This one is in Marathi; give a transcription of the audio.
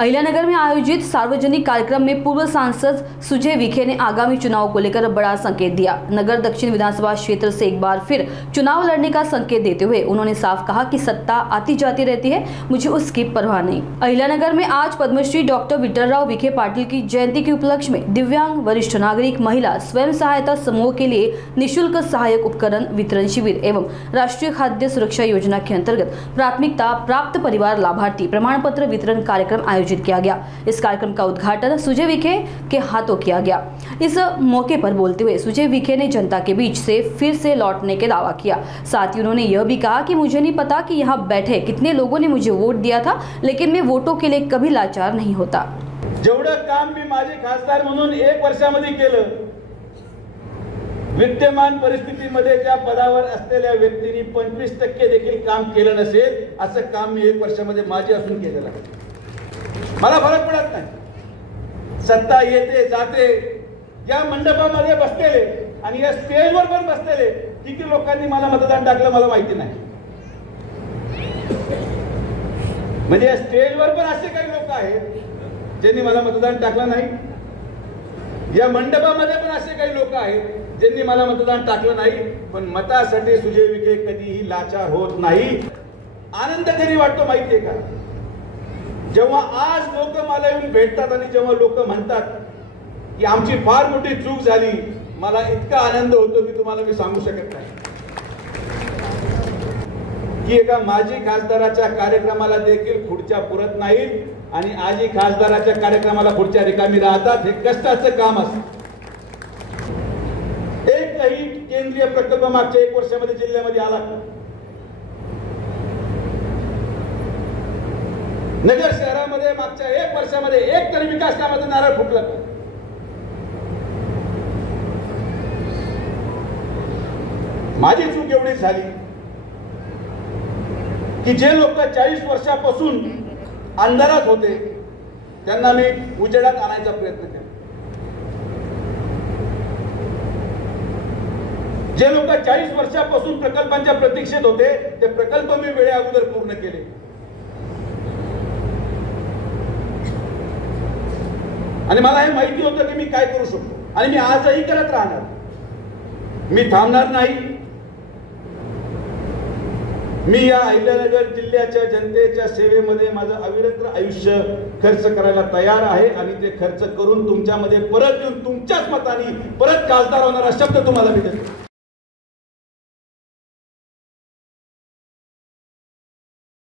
अहिल्यानगर में आयोजित सार्वजनिक कार्यक्रम में पूर्व सांसद सुजय विखे ने आगामी चुनाव को लेकर बड़ा संकेत दिया। नगर दक्षिण विधानसभा क्षेत्र से एक बार फिर चुनाव लड़ने का संकेत देते हुए उन्होंने साफ कहा कि सत्ता आती जाती रहती है, मुझे उसकी परवाह नहीं। अहिल्यानगर में आज पद्मश्री डॉक्टर विठलराव विखे पाटिल की जयंती के उपलक्ष्य में दिव्यांग, वरिष्ठ नागरिक, महिला स्वयं सहायता समूह के लिए निःशुल्क सहायक उपकरण वितरण शिविर एवं राष्ट्रीय खाद्य सुरक्षा योजना के अंतर्गत प्राथमिकता प्राप्त परिवार लाभार्थी प्रमाण पत्र वितरण कार्यक्रम आयोजित किया गया। इस कार्यक्रम का उद्घाटन सुजय विखे के हाथों किया गया। इस मौके पर बोलते हुए सुजय विखे ने जनता के बीच से फिर से लौटने के दावा किया। साथ ही उन्होंने यह भी कहा कि मुझे नहीं पता कि यहाँ बैठे कितने लोगों ने मुझे वोट दिया था, लेकिन मैं वोटों के लिए कभी लाचार नहीं होता। जेवढं काम मी माझे खासदार म्हणून 1 वर्षामध्ये केलं, विद्यमान परिस्थितीमध्ये ज्या पदावर असलेल्या व्यक्तींनी 25% देखील काम केलं नसेल असं काम मी 1 वर्षामध्ये माझे असून केलेलं आहे। मला फरक पडत नाही, सत्ता येते जाते। या मंडपामध्ये बसलेले आणि या स्टेजवर पण बसलेले किती लोकांनी मला मतदान टाकलं मला माहिती नाही। म्हणजे या स्टेजवर पण असे काही लोक आहेत ज्यांनी मला मतदान टाकलं नाही। या मंडपामध्ये पण असे काही लोक आहेत ज्यांनी मला मतदान टाकलं नाही, पण मतासाठी सुजय विखे कधीही लाचार होत नाही। आनंद कधी वाटतो माहिती आहे का? जेव्हा आज लोक मला येऊन भेटतात आणि जेव्हा लोक म्हणतात की आमची फार मोठी चूक झाली, मला इतका आनंद होतो की तुम्हाला मी सांगू शकत नाही की एका माजी खासदाराच्या कार्यक्रमाला देखील खुर्च्या पुरत नाहीत आणि आजी खासदाराच्या कार्यक्रमाला खुर्च्या रिकामी राहतात। हे कष्टाचं काम असतं। एकही केंद्रीय प्रकल्प मागच्या 1 वर्षामध्ये जिल्ह्यामध्ये आला का? नगर शहरामध्ये मागच्या 1 वर्षामध्ये एक तरी विकास कामाचं नारळ फुटलं का? माझी चूक एवढी झाली की जे लोक 40 वर्षापासून अंधारात होते त्यांना मी उजेडात आणायचा प्रयत्न केला। जे लोक 40 वर्षापासून प्रकल्पांच्या प्रतीक्षेत होते ते प्रकल्प मी वेळे अगोदर पूर्ण केले आणि मला हे माहिती होतं की मी काय करू शकतो आणि मी आजही करत राहणार। मी थांबणार नाही। मी या अहिल्यानगर जिल्ह्याच्या जनतेच्या सेवेमध्ये माझं अविरत आयुष्य खर्च करायला तयार आहे आणि ते खर्च करून तुमच्यामध्ये परत येऊन तुमच्याच मताने परत खासदार होणारा शब्द तुम्हाला मी देतो।